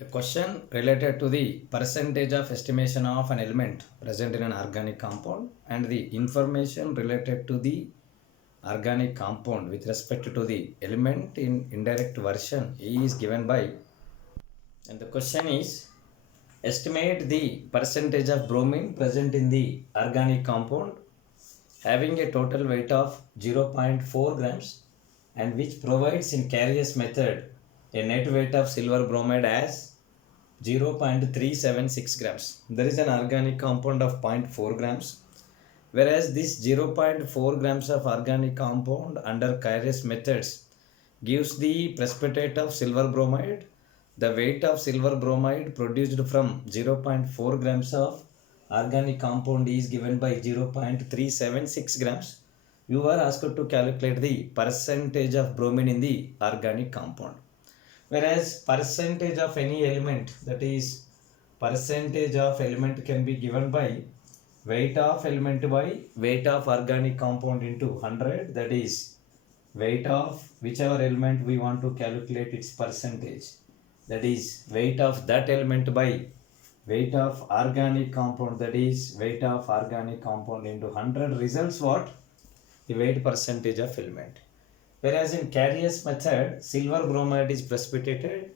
A question related to the percentage of estimation of an element present in an organic compound and the information related to the organic compound with respect to the element in indirect version is given by, and the question is, estimate the percentage of bromine present in the organic compound having a total weight of 0.4 grams and which provides in Carrier's method a net weight of silver bromide as 0.376 grams. There is an organic compound of 0.4 grams, whereas this 0.4 grams of organic compound under Carrier's methods gives the precipitate of silver bromide. The weight of silver bromide produced from 0.4 grams of organic compound is given by 0.376 grams. You are asked to calculate the percentage of bromine in the organic compound. Whereas percentage of any element, that is percentage of element, can be given by weight of element by weight of organic compound into 100, that is weight of whichever element we want to calculate its percentage, that is weight of that element by weight of organic compound, that is weight of organic compound into 100 results what? The weight percentage of element. Whereas in Carrier's method, silver bromide is precipitated.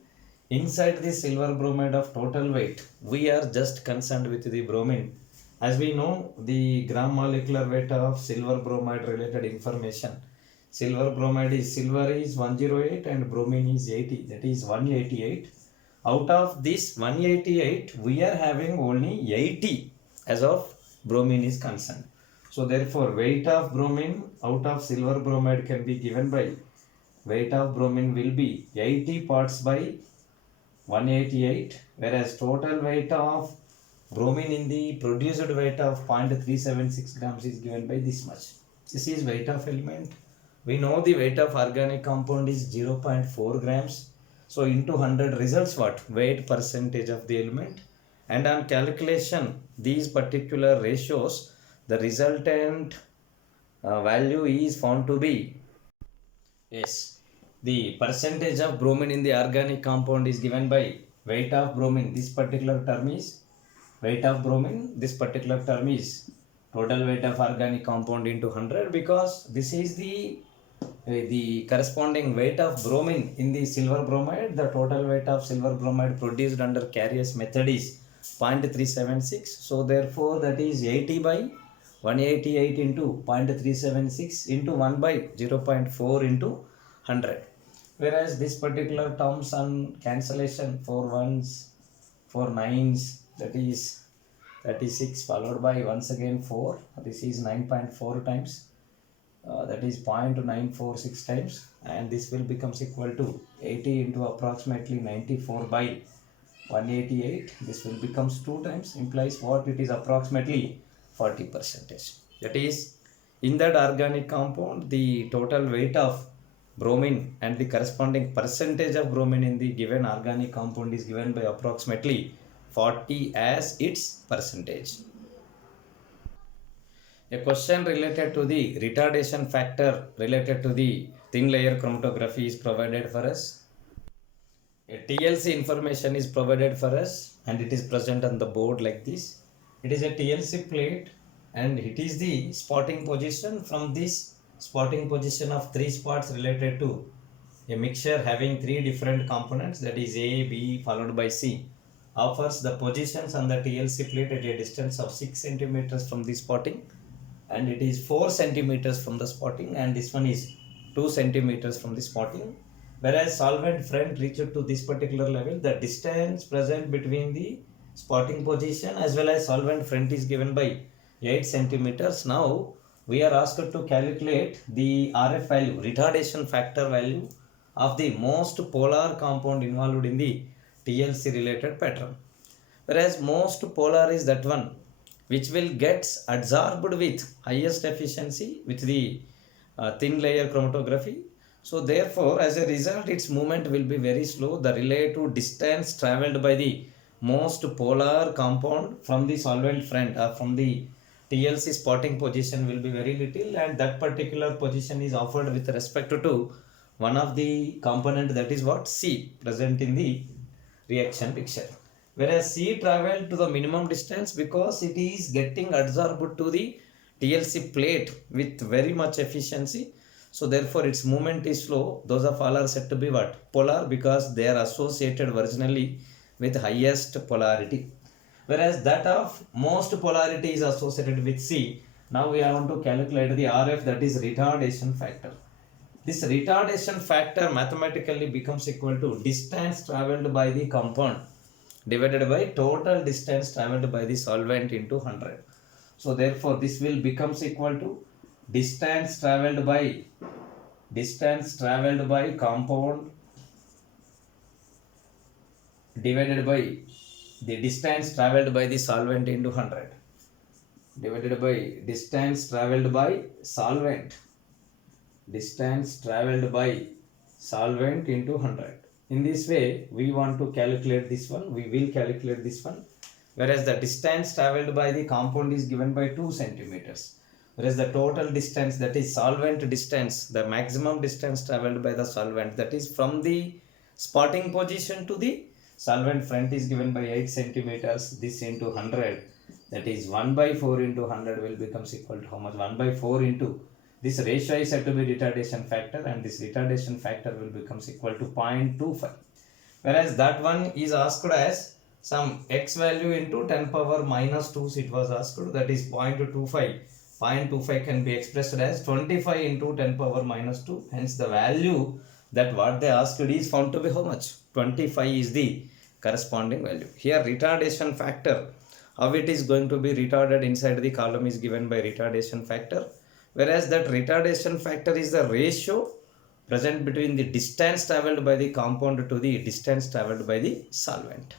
Inside the silver bromide of total weight, we are just concerned with the bromine. As we know, the gram molecular weight of silver bromide related information. Silver is 108 and bromine is 80, that is 188. Out of this 188, we are having only 80 as of bromine is concerned. So therefore, weight of bromine out of silver bromide can be given by weight of bromine will be 80 parts by 188, whereas total weight of bromine in the produced weight of 0.376 grams is given by this much. This is weight of element. We know the weight of organic compound is 0.4 grams. So into 100 results what? Weight percentage of the element. And on calculation, these particular ratios, the resultant value is found to be, yes, the percentage of bromine in the organic compound is given by weight of bromine. This particular term is weight of bromine. This particular term is total weight of organic compound into 100, because this is the corresponding weight of bromine in the silver bromide. The total weight of silver bromide produced under Carrier's method is 0.376. So therefore that is 80 by 188 into 0.376 into 1 by 0.4 into 100. Whereas this particular terms on cancellation, 4 ones, 4 nines, that is 36 followed by once again 4. This is 9.4 times. That is 0.946 times, and this will becomes equal to 80 into approximately 94 by 188. This will becomes 2 times, implies what? It is approximately 40%. That is, in that organic compound, the total weight of bromine and the corresponding percentage of bromine in the given organic compound is given by approximately 40 as its percentage. A question related to the retardation factor related to the thin layer chromatography is provided for us. A TLC information is provided for us and it is present on the board like this. It is a TLC plate and it is the spotting position. From this spotting position of 3 spots related to a mixture having 3 different components, that is A, B followed by C, offers the positions on the TLC plate at a distance of 6 centimeters from the spotting, and it is 4 centimeters from the spotting, and this one is 2 centimeters from the spotting. Whereas solvent front reached to this particular level, the distance present between the spotting position as well as solvent front is given by 8 centimeters. Now we are asked to calculate the RF value, retardation factor value of the most polar compound involved in the TLC related pattern. Whereas most polar is that one which will gets absorbed with highest efficiency with the thin layer chromatography. So therefore, as a result, its movement will be very slow. The relative distance traveled by the most polar compound from the solvent front from the TLC spotting position will be very little, and that particular position is offered with respect to one of the component, that is what? C, present in the reaction picture. Whereas C traveled to the minimum distance because it is getting adsorbed to the TLC plate with very much efficiency. So therefore its movement is slow. Those of all are said to be what? Polar, because they are associated originally with highest polarity. Whereas that of most polarity is associated with C. Now we are going to calculate the RF, that is retardation factor. This retardation factor mathematically becomes equal to distance traveled by the compound divided by total distance traveled by the solvent into 100. So therefore this will becomes equal to distance traveled by compound divided by the distance traveled by the solvent into 100 divided by distance traveled by solvent into 100. In this way we want to calculate this one, we will calculate this one. Whereas the distance traveled by the compound is given by 2 centimeters, whereas the total distance, that is solvent distance, the maximum distance traveled by the solvent, that is from the spotting position to the solvent front, is given by 8 centimeters. This into 100, that is 1 by 4 into 100 will becomes equal to how much? 1 by 4 into this ratio is said to be retardation factor, and this retardation factor will becomes equal to 0.25. Whereas that one is asked as some x value into 10 power minus 2, it was asked, that is 0.25. 0.25 can be expressed as 25 into 10 power minus 2. Hence the value that what they asked is found to be how much? 25 is the corresponding value. Here retardation factor, how it is going to be retarded inside the column is given by retardation factor. Whereas that retardation factor is the ratio present between the distance traveled by the compound to the distance traveled by the solvent.